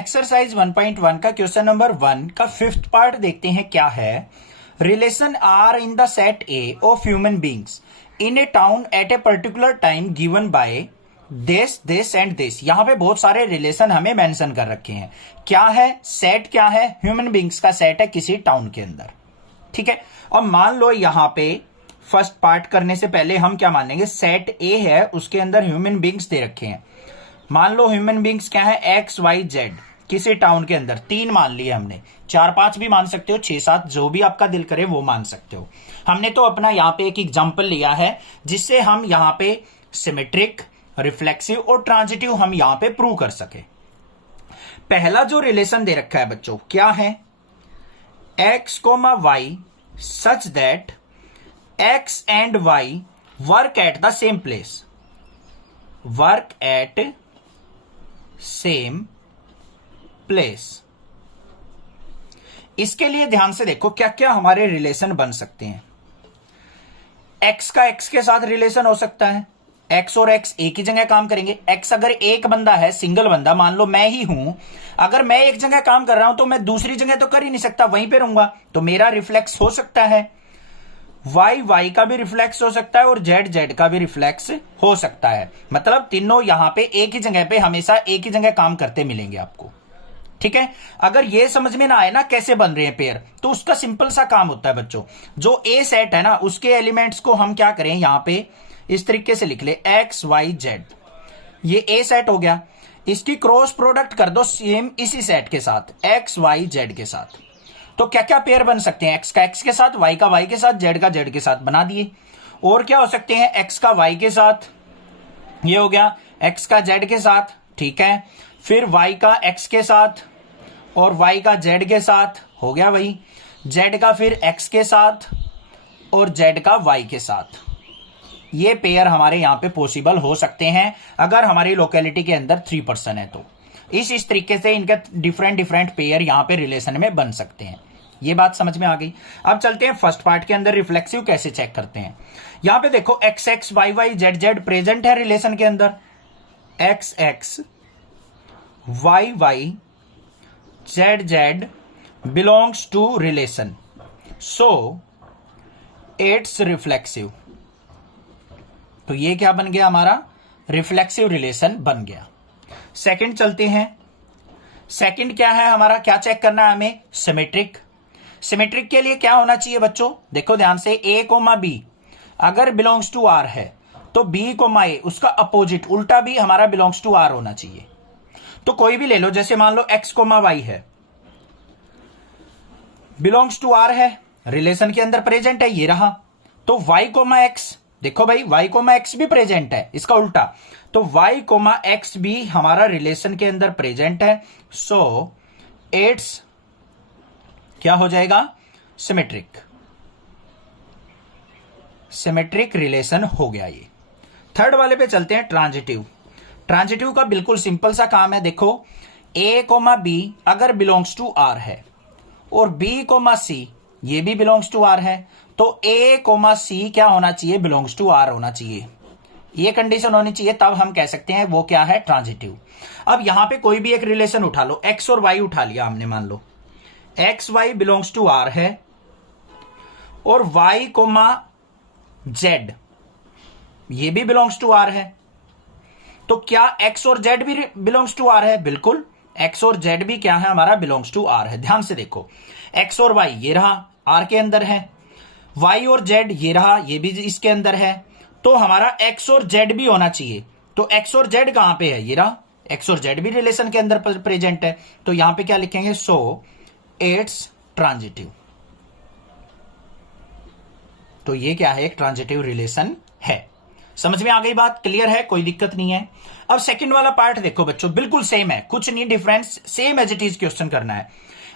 Exercise 1.1 का question number 1 का fifth part देखते हैं क्या है। Relation R in the set A of human beings in a town at a particular time given by this and this. यहां पे बहुत सारे रिलेशन हमें मेंशन कर रखे हैं। क्या है? सेट क्या है? ह्यूमन बींग्स का सेट है किसी टाउन के अंदर। ठीक है, अब मान लो यहां पे फर्स्ट पार्ट करने से पहले हम क्या मान लेंगे, सेट ए है उसके अंदर ह्यूमन बींग्स दे रखे हैं। मान लो ह्यूमन बींग्स क्या है, एक्स वाई जेड किसी टाउन के अंदर। 3 मान लिए हमने, 4 5 भी मान सकते हो, 6 7 जो भी आपका दिल करे वो मान सकते हो। हमने तो अपना यहाँ पे एक एग्जांपल लिया है जिससे हम यहाँ पे सिमेट्रिक, रिफ्लेक्सिव और ट्रांजिटिव हम यहाँ पे प्रूव कर सके। पहला जो रिलेशन दे रखा है बच्चों क्या है, X comma Y such that X and Y work at the same place, work at same place. इसके लिए ध्यान से देखो क्या क्या हमारे रिलेशन बन सकते हैं। एक्स का एक्स के साथ रिलेशन हो सकता है, एक्स और एक्स एक ही जगह काम करेंगे। एक्स अगर एक बंदा है, सिंगल बंदा, मान लो मैं ही हूं, अगर मैं एक जगह काम कर रहा हूं तो मैं दूसरी जगह तो कर ही नहीं सकता, वहीं पे रहूंगा, तो मेरा रिफ्लेक्स हो सकता है। वाई वाई का भी रिफ्लेक्स हो सकता है और जेड जेड का भी रिफ्लेक्स हो सकता है। मतलब तीनों यहां पे एक ही जगह पे हमेशा एक ही जगह काम करते मिलेंगे आपको। ठीक है, अगर ये समझ में ना आए ना कैसे बन रहे हैं पेयर, तो उसका सिंपल सा काम होता है बच्चों, जो ए सेट है ना उसके एलिमेंट्स को हम क्या करें, यहां पे इस तरीके से लिख ले, एक्स वाई जेड, ये ए सेट हो गया। इसकी क्रॉस प्रोडक्ट कर दो सेम इसी सेट के साथ, एक्स वाई जेड के साथ। तो क्या क्या पेयर बन सकते हैं, एक्स का एक्स के साथ, वाई का वाई के साथ, जेड का जेड के साथ बना दिए। और क्या हो सकते हैं, एक्स का वाई के साथ, ये हो गया, एक्स का जेड के साथ, ठीक है, फिर वाई का एक्स के साथ और वाई का जेड के साथ, हो गया वही, जेड का फिर एक्स के साथ और जेड का वाई के साथ। ये पेयर हमारे यहां पे पॉसिबल हो सकते हैं अगर हमारी लोकेलिटी के अंदर 3 पर्सन है तो। इस तरीके से इनके डिफरेंट डिफरेंट पेयर यहां पे रिलेशन में बन सकते हैं। ये बात समझ में आ गई। अब चलते हैं फर्स्ट पार्ट के अंदर, रिफ्लेक्सिव कैसे चेक करते हैं। यहां पे देखो X X Y Y Z Z present है रिलेशन के अंदर, X X Y Y Z Z belongs to relation, so it's reflexive. तो ये क्या बन गया हमारा, रिफ्लेक्सिव रिलेशन बन गया। सेकंड चलते हैं। सेकंड क्या है हमारा, क्या चेक करना है हमें, सिमेट्रिक। सिमेट्रिक के लिए क्या होना चाहिए बच्चों, देखो ध्यान से, ए कोमा बी अगर बिलोंग्स टू आर है तो बी कोमा ए उसका अपोजिट उल्टा भी हमारा बिलोंग्स टू आर होना चाहिए। तो कोई भी ले लो, जैसे मान लो एक्स कोमा वाई है, बिलोंग्स टू आर है, रिलेशन के अंदर प्रेजेंट है, ये रहा। तो वाई कोमा एक्स, देखो भाई वाई कोमा एक्स भी प्रेजेंट है, इसका उल्टा, तो वाई कोमा एक्स भी हमारा रिलेशन के अंदर प्रेजेंट है, सो इट्स क्या हो जाएगा, सिमेट्रिक। सिमेट्रिक रिलेशन हो गया ये। थर्ड वाले पे चलते हैं, ट्रांजिटिव। ट्रांजिटिव का बिल्कुल सिंपल सा काम है, देखो ए कोमा बी अगर बिलोंग्स टू आर है और बी कोमा सी ये भी बिलोंग्स टू आर है, तो ए कोमा सी क्या होना चाहिए, बिलोंग्स टू आर होना चाहिए। ये कंडीशन होनी चाहिए, तब हम कह सकते हैं वो क्या है, ट्रांजिटिव। अब यहां पे कोई भी एक रिलेशन उठा लो, एक्स और वाई उठा लिया हमने, मान लो X Y belongs to R है और वाई कोमा जेड ये भी बिलोंग्स टू आर है, तो क्या एक्स और जेड भी बिलोंग्स टू आर है, बिल्कुल, एक्स और जेड भी क्या है हमारा, बिलोंग्स टू आर है। ध्यान से देखो, एक्स और वाई ये रहा आर के अंदर है, वाई और जेड ये रहा ये भी इसके अंदर है, तो हमारा एक्स और जेड भी होना चाहिए। तो एक्स और जेड कहां पे है, ये रहा, एक्स और जेड भी रिलेशन के अंदर प्रेजेंट है, तो यहां पे क्या लिखेंगे, सो इट्स ट्रांजिटिव। तो ये क्या है, एक ट्रांजिटिव रिलेशन है। समझ में आ गई बात, क्लियर है, कोई दिक्कत नहीं है। अब सेकंड वाला पार्ट देखो बच्चों, बिल्कुल सेम है, कुछ नहीं difference, same as it is question करना है।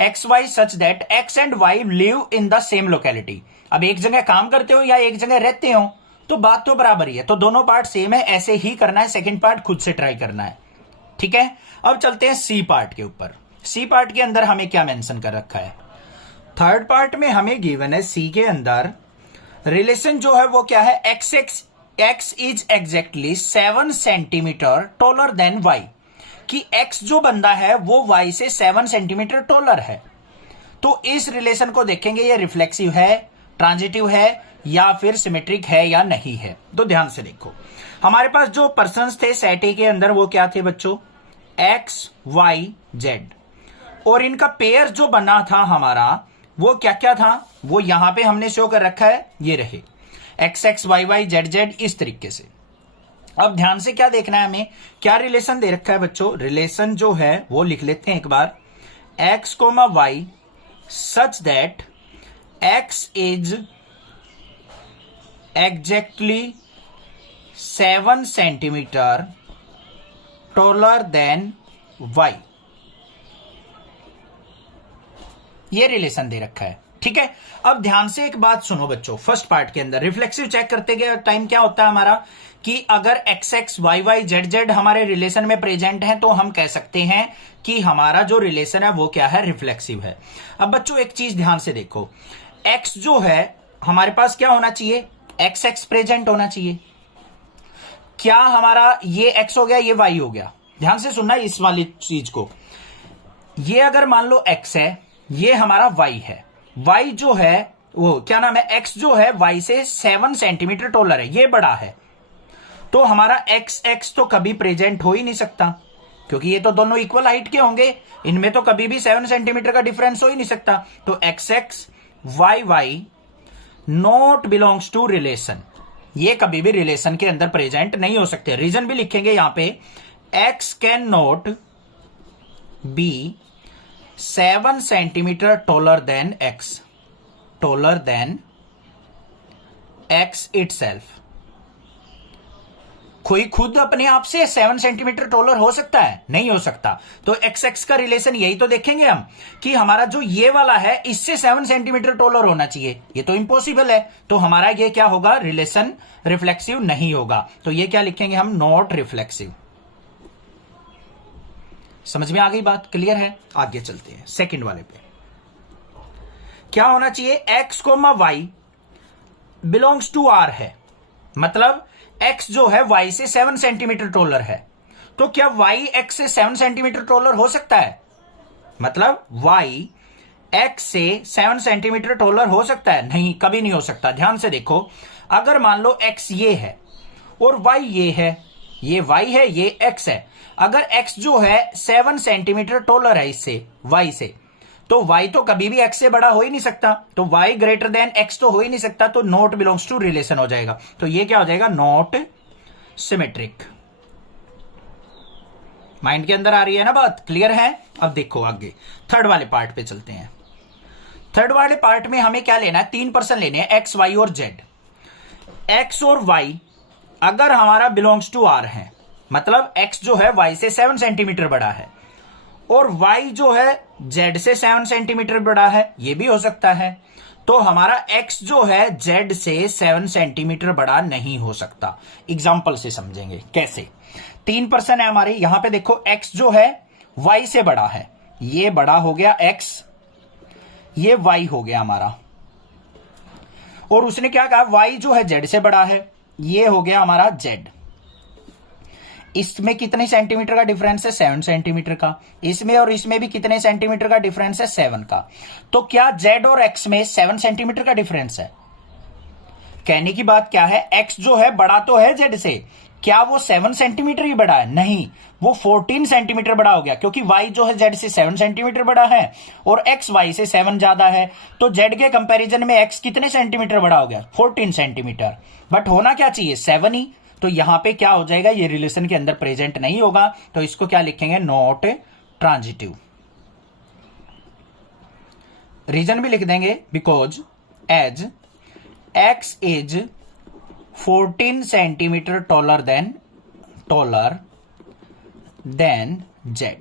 X Y such that X and Y live in the same locality. अब एक जगह काम करते हो या एक जगह रहते हो तो बात तो बराबर ही है, तो दोनों पार्ट सेम है, ऐसे ही करना है। सेकंड पार्ट खुद से ट्राई करना है, ठीक है। अब चलते हैं सी पार्ट के ऊपर। सी पार्ट के अंदर हमें क्या मेंशन कर रखा है, थर्ड पार्ट में हमें गिवन है सी के अंदर रिलेशन जो है वो क्या है, X is exactly 7 centimetre taller than Y. कि x जो बंदा है वो y से 7 सेंटीमीटर टॉलर है। तो इस रिलेशन को देखेंगे ये रिफ्लेक्सिव है, ट्रांजिटिव है या फिर सिमेट्रिक है या नहीं है। तो ध्यान से देखो, हमारे पास जो पर्सन्स थे सेट ए के अंदर वो क्या थे बच्चों, x y z, और इनका पेयर जो बना था हमारा वो क्या क्या था, वो यहां पे हमने शो कर रखा है, ये रहे x x y y z z इस तरीके से। अब ध्यान से क्या देखना है हमें, क्या रिलेशन दे रखा है बच्चों, रिलेशन जो है वो लिख लेते हैं एक बार, x comma y such that x is exactly 7 centimetre taller than y। ये रिलेशन दे रखा है, ठीक है। अब ध्यान से एक बात सुनो बच्चों, फर्स्ट पार्ट के अंदर रिफ्लेक्सिव चेक करते गए टाइम क्या होता है हमारा कि अगर X X Y Y Z Z हमारे रिलेशन में प्रेजेंट है तो हम कह सकते हैं कि हमारा जो रिलेशन है वो क्या है, रिफ्लेक्सिव है। अब बच्चों एक चीज ध्यान से देखो, एक्स जो है हमारे पास क्या होना चाहिए, एक्स एक्स प्रेजेंट होना चाहिए। क्या हमारा ये एक्स हो गया, ये वाई हो गया। ध्यान से सुनना इस वाली चीज को, ये अगर मान लो एक्स है, ये हमारा वाई है, वाई जो है वो क्या नाम है, एक्स जो है वाई से 7 सेंटीमीटर टॉलर है, ये बड़ा है। तो हमारा एक्स एक्स तो कभी प्रेजेंट हो ही नहीं सकता, क्योंकि ये तो दोनों इक्वल हाइट के होंगे, इनमें तो कभी भी 7 सेंटीमीटर का डिफरेंस हो ही नहीं सकता। तो X X Y Y not belongs to relation, ये कभी भी रिलेशन के अंदर प्रेजेंट नहीं हो सकते। रीजन भी लिखेंगे यहां पे, x can not be 7 centimetre taller then x, taller than x itself. कोई खुद अपने आप से 7 सेंटीमीटर टॉलर हो सकता है, नहीं हो सकता। तो एक्स एक्स का रिलेशन यही तो देखेंगे हम कि हमारा जो ये वाला है इससे 7 सेंटीमीटर टॉलर होना चाहिए, ये तो इम्पॉसिबल है। तो हमारा ये क्या होगा, रिलेशन रिफ्लेक्सिव नहीं होगा। तो ये क्या लिखेंगे हम, नॉट रिफ्लेक्सिव। समझ में आ गई बात, क्लियर है। आगे चलते हैं सेकंड वाले पे। क्या होना चाहिए, X comma Y belongs to R है, मतलब x जो है y से 7 सेंटीमीटर टॉलर है। तो क्या y x से 7 सेंटीमीटर टॉलर हो सकता है, मतलब y x से 7 सेंटीमीटर टॉलर हो सकता है, नहीं, कभी नहीं हो सकता। ध्यान से देखो, अगर मान लो x ये है और y ये है, ये y है ये x है, अगर x जो है 7 सेंटीमीटर टॉलर है इससे y से, तो y तो कभी भी x से बड़ा हो ही नहीं सकता, तो y ग्रेटर देन x तो हो ही नहीं सकता, तो नॉट बिलोंग्स टू रिलेशन हो जाएगा। तो ये क्या हो जाएगा, नॉट सिमेट्रिक। माइंड के अंदर आ रही है ना बात, क्लियर है। अब देखो आगे थर्ड वाले पार्ट पे चलते हैं। थर्ड वाले पार्ट में हमें क्या लेना है, 3 पर्सन लेने हैं, x y और z। x और y अगर हमारा बिलोंग्स टू r है, मतलब x जो है y से 7 सेंटीमीटर बड़ा है और y जो है z से 7 सेंटीमीटर बड़ा है, ये भी हो सकता है। तो हमारा x जो है z से 7 सेंटीमीटर बड़ा नहीं हो सकता। एग्जाम्पल से समझेंगे कैसे। 3 पर्सन है हमारे, यहां पे देखो x जो है y से बड़ा है, ये बड़ा हो गया x, ये y हो गया हमारा, और उसने क्या कहा, y जो है z से बड़ा है, ये हो गया हमारा z। इसमें कितने सेंटीमीटर का डिफरेंस है, 7 सेंटीमीटर का। इसमें और इसमें भी कितने सेंटीमीटर का डिफरेंस है, 7 का। तो क्या z और x में 7 सेंटीमीटर का डिफरेंस है। कहने की बात क्या है, x जो है बड़ा तो है z से, क्या वो 7 सेंटीमीटर ही बड़ा है, नहीं, वो 14 सेंटीमीटर बड़ा हो गया, क्योंकि y जो है z से 7 सेंटीमीटर बड़ा है और x y से 7 ज्यादा है। तो z के कंपैरिजन में x कितने सेंटीमीटर बड़ा हो गया, 14 सेंटीमीटर। बट होना क्या चाहिए, 7 ही। तो यहां पे क्या हो जाएगा, ये रिलेशन के अंदर प्रेजेंट नहीं होगा, तो इसको क्या लिखेंगे, नॉट ट्रांजिटिव। रीजन भी लिख देंगे, because as x is 14 centimetre taller than z,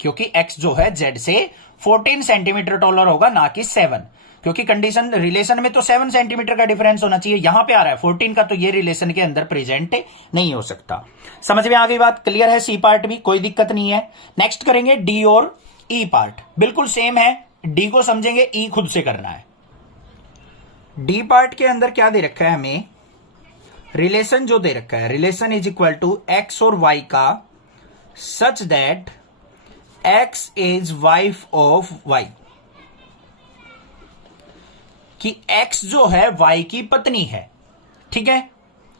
क्योंकि x जो है z से 14 सेंटीमीटर टॉलर होगा, ना कि 7, क्योंकि कंडीशन रिलेशन में तो 7 सेंटीमीटर का डिफरेंस होना चाहिए, यहां पे आ रहा है 14 का, तो ये रिलेशन के अंदर प्रेजेंट नहीं हो सकता। समझ में आ गई बात, क्लियर है। सी पार्ट भी कोई दिक्कत नहीं है। नेक्स्ट करेंगे डी और ई पार्ट, बिल्कुल सेम है। डी को समझेंगे, ई खुद से करना है। डी पार्ट के अंदर क्या दे रखा है हमें, रिलेशन जो दे रखा है, relation is equal to X और वाई का such that X is wife of Y, कि एक्स जो है वाई की पत्नी है। ठीक है,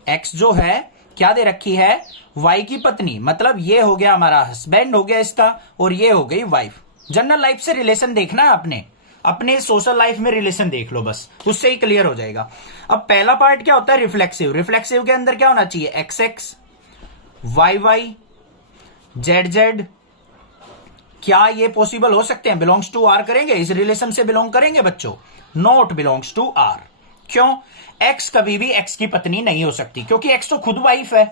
एक्स जो है क्या दे रखी है, वाई की पत्नी, मतलब ये हो गया हमारा हस्बैंड हो गया इसका, और ये हो गई वाइफ। जनरल लाइफ से रिलेशन देखना है आपने, अपने सोशल लाइफ में रिलेशन देख लो बस, उससे ही क्लियर हो जाएगा। अब पहला पार्ट क्या होता है, रिफ्लेक्सिव। रिफ्लेक्सिव के अंदर क्या होना चाहिए, X X, Y Y, Z Z. क्या ये पॉसिबल हो सकते हैं, बिलोंग्स टू आर करेंगे, इस रिलेशन से बिलोंग करेंगे बच्चों, नॉट बिलोंग्स टू आर। क्यों, एक्स कभी भी एक्स की पत्नी नहीं हो सकती, क्योंकि एक्स तो खुद वाइफ है,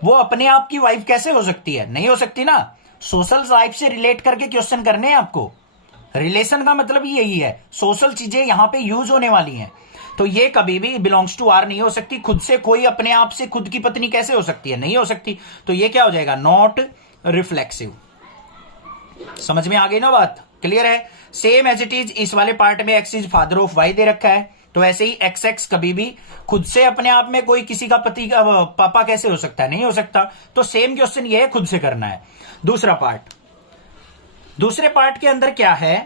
वो अपने आप की वाइफ कैसे हो सकती है, नहीं हो सकती ना। सोशल लाइफ से रिलेट करके क्वेश्चन करने हैं आपको, रिलेशन का मतलब यही है, सोशल चीजें यहां पे यूज होने वाली हैं। तो ये कभी भी बिलोंग्स टू आर नहीं हो सकती, खुद से कोई अपने आप से खुद की पत्नी कैसे हो सकती है, नहीं हो सकती। तो ये क्या हो जाएगा, नॉट रिफ्लेक्सिव। समझ में आ गई ना बात, क्लियर है। सेम एज इट इज इस वाले पार्ट में x is father of why they रखा है, तो ऐसे ही एक्स एक्स कभी भी खुद से अपने आप में कोई किसी का पति का पापा कैसे हो सकता है, नहीं हो सकता। तो सेम क्वेश्चन ये है, खुद से करना है। दूसरा पार्ट, दूसरे पार्ट के अंदर क्या है,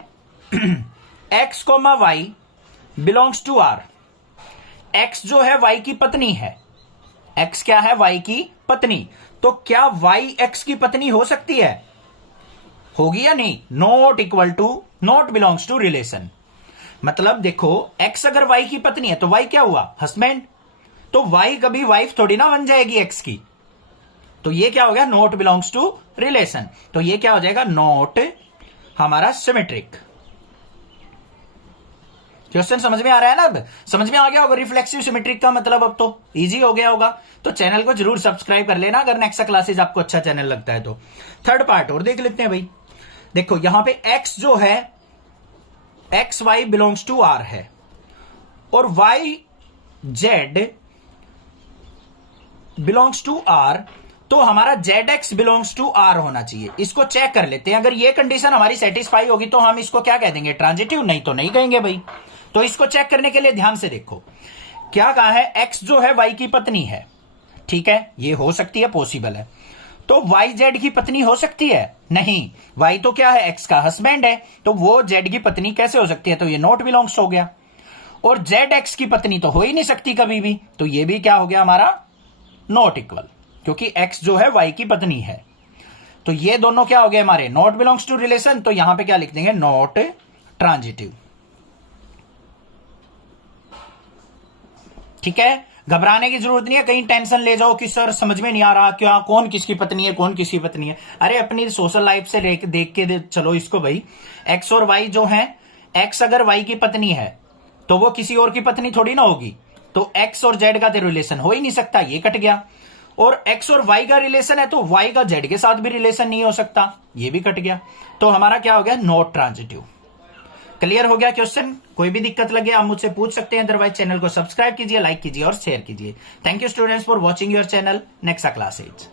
X comma Y belongs to R. X जो है वाई की पत्नी है, एक्स क्या है, वाई की पत्नी। तो क्या वाई एक्स की पत्नी हो सकती है, होगी या नहीं, not equal to, not belongs to relation. मतलब देखो, एक्स अगर वाई की पत्नी है तो वाई क्या हुआ, हस्बैंड। तो वाई कभी वाइफ थोड़ी ना बन जाएगी एक्स की, तो ये क्या हो गया, नॉट बिलोंग्स टू रिलेशन। तो ये क्या हो जाएगा, नॉट हमारा सिमेट्रिक। क्वेश्चन समझ में आ रहा है ना, अब समझ में आ गया होगा रिफ्लेक्सिव सिमेट्रिक का मतलब, अब तो इजी हो गया होगा। तो चैनल को जरूर सब्सक्राइब कर लेना अगर नेक्स्ट क्लासेज आपको अच्छा चैनल लगता है तो। थर्ड पार्ट और देख लेते हैं भाई। देखो यहां पे एक्स जो है, X Y belongs to R है, और Y Z belongs to R, तो हमारा Z X belongs to R होना चाहिए। इसको चेक कर लेते हैं, अगर ये कंडीशन हमारी सेटिस्फाई होगी तो हम इसको क्या कह देंगे, ट्रांजिटिव, नहीं तो नहीं कहेंगे भाई। तो इसको चेक करने के लिए ध्यान से देखो, क्या कहा है, एक्स जो है वाई की पत्नी है, ठीक है, ये हो सकती है, पॉसिबल है। तो वाई जेड की पत्नी हो सकती है, नहीं, वाई तो क्या है, एक्स का हस्बैंड है, तो वो जेड की पत्नी कैसे हो सकती है, तो ये नॉट बिलोंग्स हो गया। और जेड एक्स की पत्नी तो हो ही नहीं सकती कभी भी, तो ये भी क्या हो गया हमारा, नॉट इक्वल, क्योंकि एक्स जो है वाई की पत्नी है। तो ये दोनों क्या हो गए हमारे, नॉट बिलोंग्स टू रिलेशन। तो यहां पे क्या लिख देंगे, नॉट ट्रांजिटिव। ठीक है, घबराने की जरूरत नहीं है, कहीं टेंशन ले जाओ कि सर समझ में नहीं आ रहा, क्या कौन किसकी पत्नी है, कौन किसकी पत्नी है। अरे अपनी सोशल लाइफ से देख के चलो इसको भाई। एक्स और वाई जो है, एक्स अगर वाई की पत्नी है तो वो किसी और की पत्नी थोड़ी ना होगी, तो एक्स और जेड का तो रिलेशन हो ही नहीं सकता, ये कट गया। और एक्स और वाई का रिलेशन है तो वाई का जेड के साथ भी रिलेशन नहीं हो सकता, ये भी कट गया। तो हमारा क्या हो गया, नॉट ट्रांजिटिव। क्लियर हो गया क्वेश्चन, कोई भी दिक्कत लगे आप मुझसे पूछ सकते हैं, अदरवाइज चैनल को सब्सक्राइब कीजिए, लाइक कीजिए और शेयर कीजिए। Thank you students for watching your channel. Next class as.